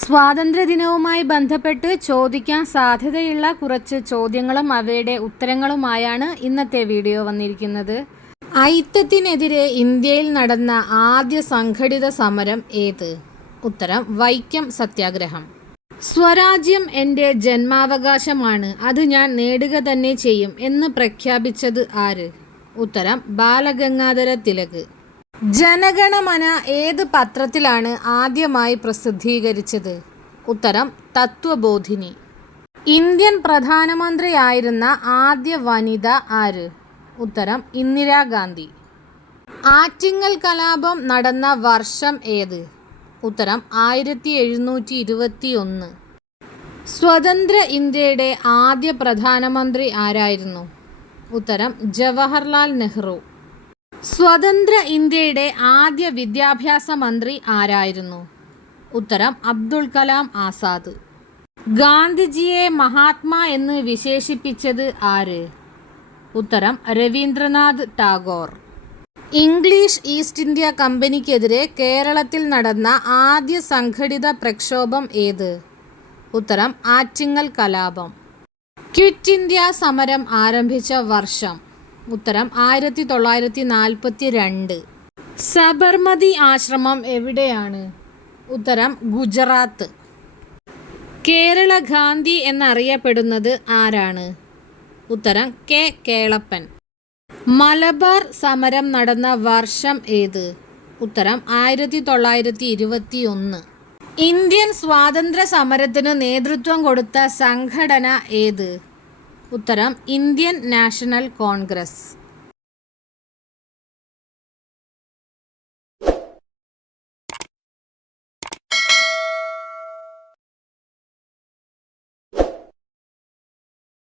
സ്വാതന്ത്ര്യദിനവുമായി ബന്ധപ്പെട്ട് ചോദിക്കാൻ സാധ്യതയുള്ള കുറച്ച് ചോദ്യങ്ങളും അവയുടെ ഉത്തരങ്ങളുമായാണ് ഇന്നത്തെ വീഡിയോ വന്നിരിക്കുന്നത്. അയിത്തത്തിനെതിരെ ഇന്ത്യയിൽ നടന്ന ആദ്യ സംഘടിത സമരം ഏത്? ഉത്തരം വൈക്കം സത്യാഗ്രഹം. സ്വരാജ്യം എൻ്റെ ജന്മാവകാശമാണ്, അത് ഞാൻ നേടുക തന്നെ ചെയ്യും എന്ന് പ്രഖ്യാപിച്ചത് ആര്? ഉത്തരം ബാലഗംഗാധര തിലക്. ജനഗണമന ഏത് പത്രത്തിലാണ് ആദ്യമായി പ്രസിദ്ധീകരിച്ചത്? ഉത്തരം തത്വബോധിനി. ഇന്ത്യൻ പ്രധാനമന്ത്രിയായിരുന്ന ആദ്യ വനിത ആര്? ഉത്തരം ഇന്ദിരാഗാന്ധി. ആറ്റിങ്ങൽ കലാപം നടന്ന വർഷം ഏത്? ഉത്തരം 1721. സ്വതന്ത്ര ഇന്ത്യയുടെ ആദ്യ പ്രധാനമന്ത്രി ആരായിരുന്നു? ഉത്തരം ജവഹർലാൽ നെഹ്റു. സ്വതന്ത്ര ഇന്ത്യയുടെ ആദ്യ വിദ്യാഭ്യാസ മന്ത്രി ആരായിരുന്നു? ഉത്തരം അബ്ദുൾ കലാം ആസാദ്. ഗാന്ധിജിയെ മഹാത്മാ എന്ന് വിശേഷിപ്പിച്ചത് ആര്? ഉത്തരം Rabindranath Tagore. English East India കമ്പനിക്കെതിരെ കേരളത്തിൽ നടന്ന ആദ്യ സംഘടിത പ്രക്ഷോഭം ഏത്? ഉത്തരം ആറ്റിങ്ങൽ കലാപം. ക്വിറ്റ് ഇന്ത്യ സമരം ആരംഭിച്ച വർഷം? ഉത്തരം 1942. സബർമതി ആശ്രമം എവിടെയാണ്? ഉത്തരം ഗുജറാത്ത്. കേരള ഗാന്ധി എന്നറിയപ്പെടുന്നത് ആരാണ്? ഉത്തരം കെ കേളപ്പൻ. മലബാർ സമരം നടന്ന വർഷം ഏത്? ഉത്തരം 1921. ഇന്ത്യൻ സ്വാതന്ത്ര്യ സമരത്തിന് നേതൃത്വം കൊടുത്ത സംഘടന ഏത്? ഉത്തരം ഇന്ത്യൻ നാഷണൽ കോൺഗ്രസ്.